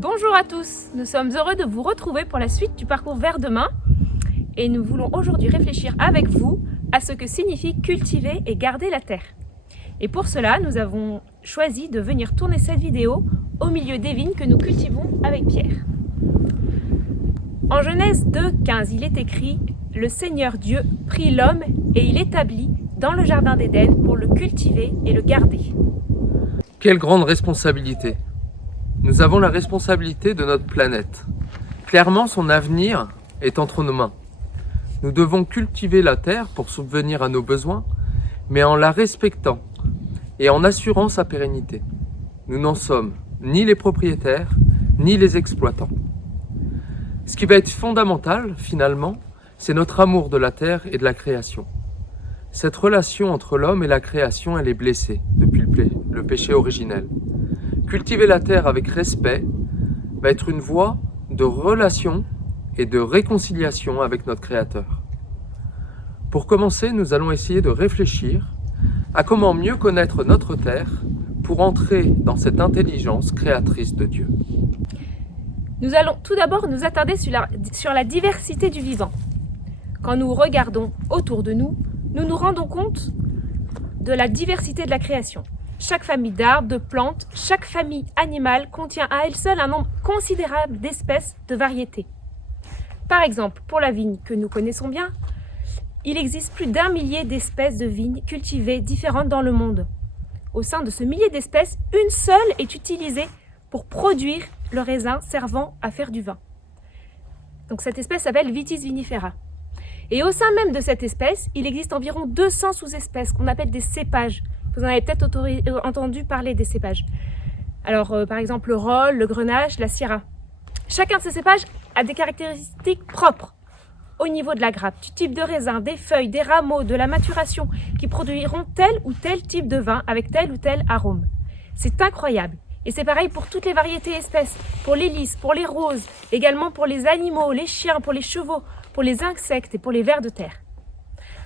Bonjour à tous, nous sommes heureux de vous retrouver pour la suite du parcours Vers demain et nous voulons aujourd'hui réfléchir avec vous à ce que signifie cultiver et garder la terre. Et pour cela, nous avons choisi de venir tourner cette vidéo au milieu des vignes que nous cultivons avec Pierre. En Genèse 2:15, il est écrit « Le Seigneur Dieu prit l'homme et il l'établit dans le jardin d'Éden pour le cultiver et le garder. » Quelle grande responsabilité! Nous avons la responsabilité de notre planète. Clairement, son avenir est entre nos mains. Nous devons cultiver la terre pour subvenir à nos besoins, mais en la respectant et en assurant sa pérennité. Nous n'en sommes ni les propriétaires, ni les exploitants. Ce qui va être fondamental, finalement, c'est notre amour de la terre et de la création. Cette relation entre l'homme et la création, elle est blessée depuis le péché originel. Cultiver la terre avec respect va être une voie de relation et de réconciliation avec notre Créateur. Pour commencer, nous allons essayer de réfléchir à comment mieux connaître notre terre pour entrer dans cette intelligence créatrice de Dieu. Nous allons tout d'abord nous attarder sur la diversité du vivant. Quand nous regardons autour de nous, nous nous rendons compte de la diversité de la création. Chaque famille d'arbres, de plantes, chaque famille animale contient à elle seule un nombre considérable d'espèces de variétés. Par exemple, pour la vigne que nous connaissons bien, il existe plus d'1 millier d'espèces de vignes cultivées différentes dans le monde. Au sein de ce millier d'espèces, une seule est utilisée pour produire le raisin servant à faire du vin. Donc cette espèce s'appelle Vitis vinifera. Et au sein même de cette espèce, il existe environ 200 sous-espèces qu'on appelle des cépages. Vous en avez peut-être entendu parler des cépages. Alors, par exemple, le rolle, le grenache, la syrah. Chacun de ces cépages a des caractéristiques propres au niveau de la grappe, du type de raisin, des feuilles, des rameaux, de la maturation, qui produiront tel ou tel type de vin avec tel ou tel arôme. C'est incroyable. Et c'est pareil pour toutes les variétés et espèces, pour les lys, pour les roses, également pour les animaux, les chiens, pour les chevaux, pour les insectes et pour les vers de terre.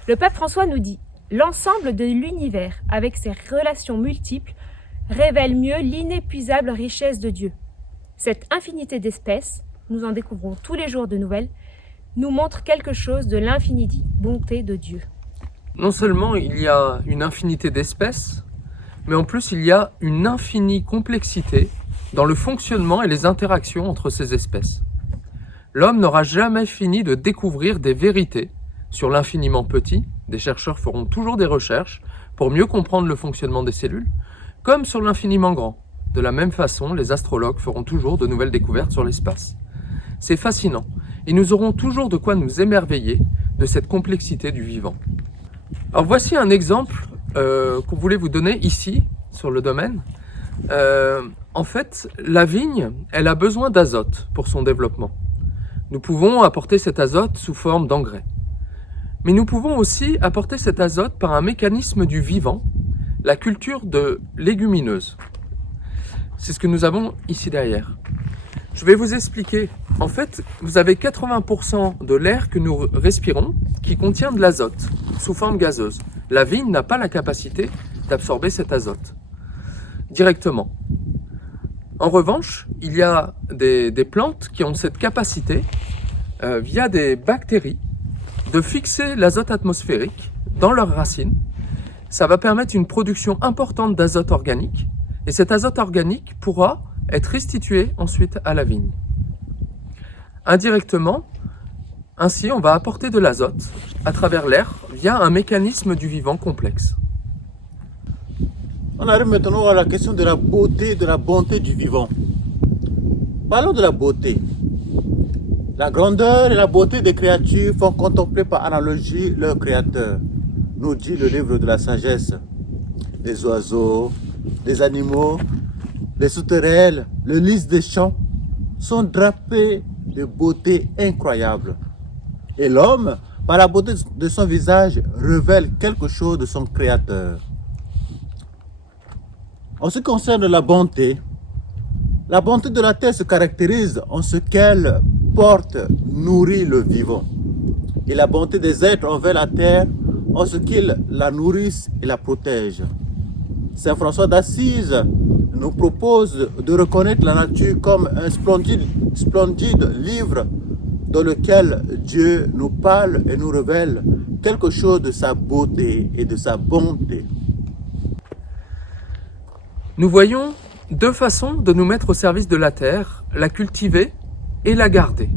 Le pape François nous dit: l'ensemble de l'univers, avec ses relations multiples, révèle mieux l'inépuisable richesse de Dieu. Cette infinité d'espèces, nous en découvrons tous les jours de nouvelles, nous montre quelque chose de l'infinie bonté de Dieu. Non seulement il y a une infinité d'espèces, mais en plus il y a une infinie complexité dans le fonctionnement et les interactions entre ces espèces. L'homme n'aura jamais fini de découvrir des vérités sur l'infiniment petit. Des chercheurs feront toujours des recherches pour mieux comprendre le fonctionnement des cellules, comme sur l'infiniment grand. De la même façon, les astrologues feront toujours de nouvelles découvertes sur l'espace. C'est fascinant, et nous aurons toujours de quoi nous émerveiller de cette complexité du vivant. Alors voici un exemple qu'on voulait vous donner ici, sur le domaine. En fait, la vigne, elle a besoin d'azote pour son développement. Nous pouvons apporter cet azote sous forme d'engrais. Mais nous pouvons aussi apporter cet azote par un mécanisme du vivant, la culture de légumineuses. C'est ce que nous avons ici derrière. Je vais vous expliquer. En fait, vous avez 80% de l'air que nous respirons qui contient de l'azote sous forme gazeuse. La vigne n'a pas la capacité d'absorber cet azote directement. En revanche, il y a des plantes qui ont cette capacité, via des bactéries, de fixer l'azote atmosphérique dans leurs racines. Ça va permettre une production importante d'azote organique, et cet azote organique pourra être restitué ensuite à la vigne. Indirectement, ainsi on va apporter de l'azote à travers l'air via un mécanisme du vivant complexe. On arrive maintenant à la question de la beauté, de la bonté du vivant. Parlons de la beauté. La grandeur et la beauté des créatures font contempler par analogie leur créateur, nous dit le livre de la sagesse. Les oiseaux, les animaux, les sauterelles, le lys des champs sont drapés de beauté incroyable. Et l'homme, par la beauté de son visage, révèle quelque chose de son créateur. En ce qui concerne la bonté de la terre se caractérise en ce qu'elle porte, nourrit le vivant. Et la bonté des êtres envers la terre en ce qu'ils la nourrissent et la protègent. Saint François d'Assise nous propose de reconnaître la nature comme un splendide livre dans lequel Dieu nous parle et nous révèle quelque chose de sa beauté et de sa bonté. Nous voyons deux façons de nous mettre au service de la terre, la cultiver et la garder.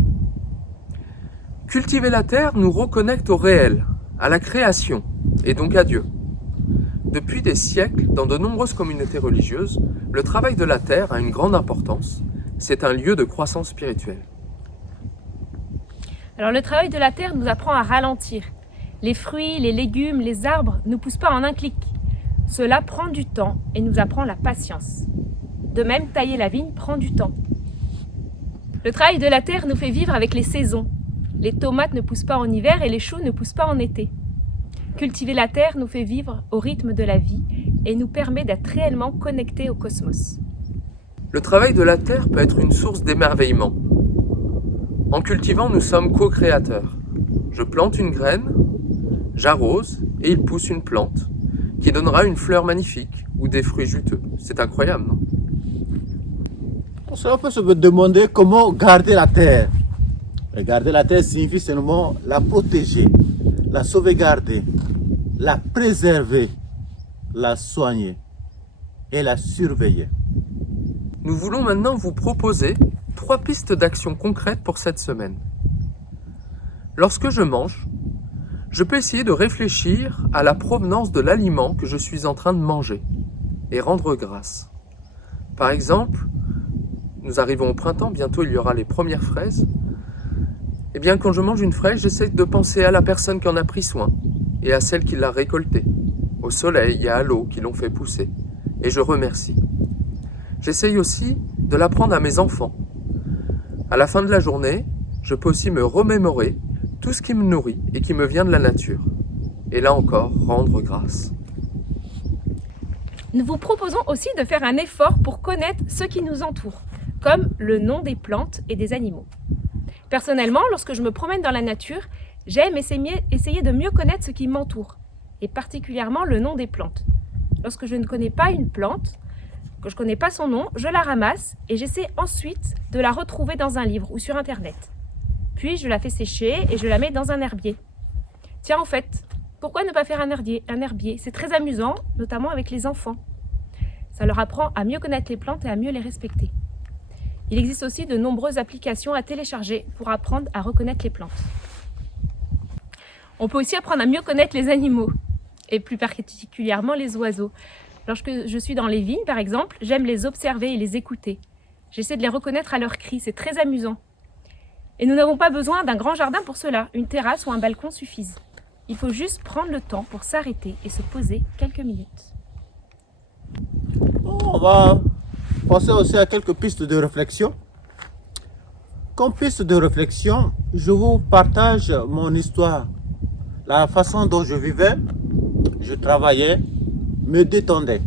Cultiver la terre nous reconnecte au réel, à la création, et donc à Dieu. Depuis des siècles, dans de nombreuses communautés religieuses, le travail de la terre a une grande importance. C'est un lieu de croissance spirituelle. Alors le travail de la terre nous apprend à ralentir. Les fruits, les légumes, les arbres ne poussent pas en un clic. Cela prend du temps et nous apprend la patience. De même, tailler la vigne prend du temps. Le travail de la terre nous fait vivre avec les saisons. Les tomates ne poussent pas en hiver et les choux ne poussent pas en été. Cultiver la terre nous fait vivre au rythme de la vie et nous permet d'être réellement connectés au cosmos. Le travail de la terre peut être une source d'émerveillement. En cultivant, nous sommes co-créateurs. Je plante une graine, j'arrose et il pousse une plante qui donnera une fleur magnifique ou des fruits juteux. C'est incroyable, non? Pour cela, on peut se demander comment garder la terre. Et garder la terre signifie seulement la protéger, la sauvegarder, la préserver, la soigner et la surveiller. Nous voulons maintenant vous proposer 3 pistes d'action concrètes pour cette semaine. Lorsque je mange, je peux essayer de réfléchir à la provenance de l'aliment que je suis en train de manger et rendre grâce. Par exemple, nous arrivons au printemps, bientôt il y aura les premières fraises. Eh bien, quand je mange une fraise, j'essaie de penser à la personne qui en a pris soin et à celle qui l'a récoltée, au soleil et à l'eau qui l'ont fait pousser. Et je remercie. J'essaye aussi de l'apprendre à mes enfants. À la fin de la journée, je peux aussi me remémorer tout ce qui me nourrit et qui me vient de la nature. Et là encore, rendre grâce. Nous vous proposons aussi de faire un effort pour connaître ce qui nous entoure, comme le nom des plantes et des animaux. Personnellement, lorsque je me promène dans la nature, j'aime essayer de mieux connaître ce qui m'entoure, et particulièrement le nom des plantes. Lorsque je ne connais pas une plante, que je ne connais pas son nom, je la ramasse et j'essaie ensuite de la retrouver dans un livre ou sur Internet. Puis je la fais sécher et je la mets dans un herbier. Tiens, en fait, pourquoi ne pas faire un herbier? C'est très amusant, notamment avec les enfants. Ça leur apprend à mieux connaître les plantes et à mieux les respecter. Il existe aussi de nombreuses applications à télécharger pour apprendre à reconnaître les plantes. On peut aussi apprendre à mieux connaître les animaux, et plus particulièrement les oiseaux. Lorsque je suis dans les vignes, par exemple, j'aime les observer et les écouter. J'essaie de les reconnaître à leurs cris, c'est très amusant. Et nous n'avons pas besoin d'un grand jardin pour cela, une terrasse ou un balcon suffisent. Il faut juste prendre le temps pour s'arrêter et se poser quelques minutes. On va penser aussi à quelques pistes de réflexion. Comme piste de réflexion, je vous partage mon histoire. La façon dont je vivais, je travaillais, me détendais.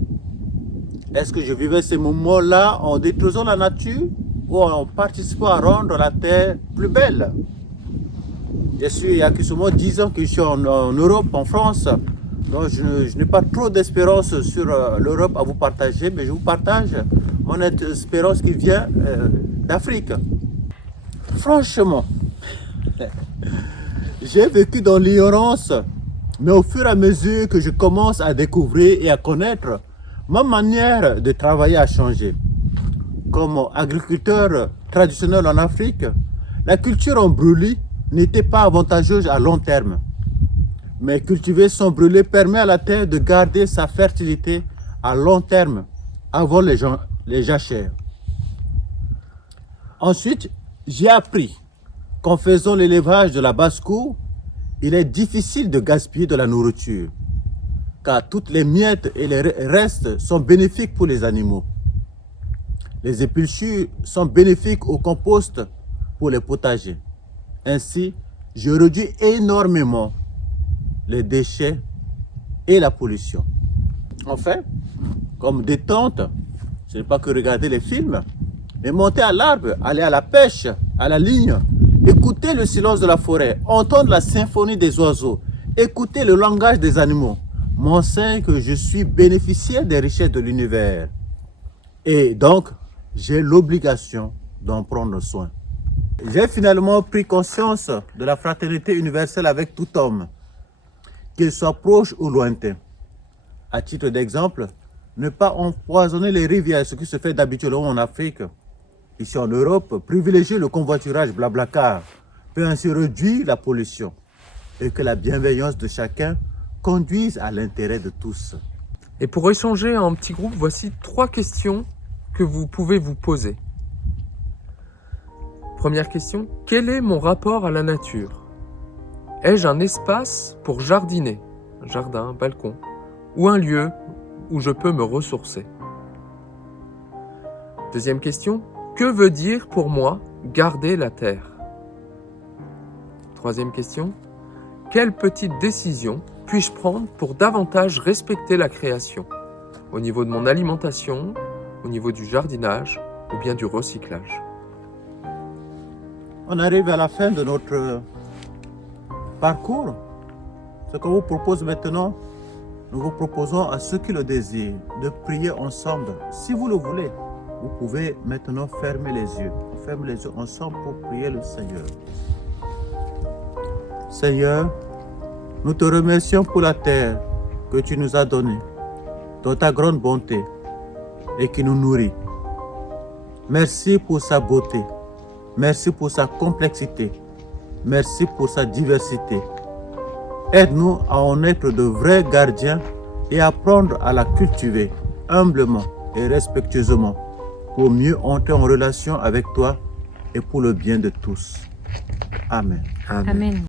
Est-ce que je vivais ces moments-là en détruisant la nature ou en participant à rendre la terre plus belle? Je suis, il y a seulement 10 ans que je suis en Europe, en France. Donc je n'ai pas trop d'espérance sur l'Europe à vous partager, mais je vous partage mon espérance qui vient d'Afrique. Franchement, j'ai vécu dans l'ignorance, mais au fur et à mesure que je commence à découvrir et à connaître, ma manière de travailler a changé. Comme agriculteur traditionnel en Afrique, la culture en brûlis n'était pas avantageuse à long terme. Mais cultiver son brûlé permet à la terre de garder sa fertilité à long terme avant les jachères. Ensuite, j'ai appris qu'en faisant l'élevage de la basse-cour, il est difficile de gaspiller de la nourriture, car toutes les miettes et les restes sont bénéfiques pour les animaux. Les épluchures sont bénéfiques au compost pour les potagers. Ainsi, je réduis énormément les déchets et la pollution. Enfin, comme détente, ce n'est pas que regarder les films, mais monter à l'arbre, aller à la pêche, à la ligne, écouter le silence de la forêt, entendre la symphonie des oiseaux, écouter le langage des animaux, m'enseigne que je suis bénéficiaire des richesses de l'univers Et donc, j'ai l'obligation d'en prendre soin. J'ai finalement pris conscience de la fraternité universelle avec tout homme, qu'il soit proche ou lointain. À titre d'exemple, ne pas empoisonner les rivières, ce qui se fait d'habitude en Afrique. Ici en Europe, privilégier le convoiturage blablacar peut ainsi réduire la pollution et que la bienveillance de chacun conduise à l'intérêt de tous. Et pour échanger en petit groupe, voici 3 questions que vous pouvez vous poser. Première question, quel est mon rapport à la nature? Ai-je un espace pour jardiner, un jardin, un balcon, ou un lieu où je peux me ressourcer? Deuxième question, que veut dire pour moi garder la terre? Troisième question, quelle petite décision puis-je prendre pour davantage respecter la création, au niveau de mon alimentation, au niveau du jardinage ou bien du recyclage? On arrive à la fin de notre parcours. Ce qu'on vous propose maintenant, nous vous proposons à ceux qui le désirent de prier ensemble. Si vous le voulez, vous pouvez maintenant fermer les yeux. On ferme les yeux ensemble pour prier le Seigneur. Seigneur, nous te remercions pour la terre que tu nous as donnée, dans ta grande bonté et qui nous nourrit. Merci pour sa beauté. Merci pour sa complexité. Merci pour sa diversité. Aide-nous à en être de vrais gardiens et apprendre à la cultiver humblement et respectueusement pour mieux entrer en relation avec toi et pour le bien de tous. Amen. Amen.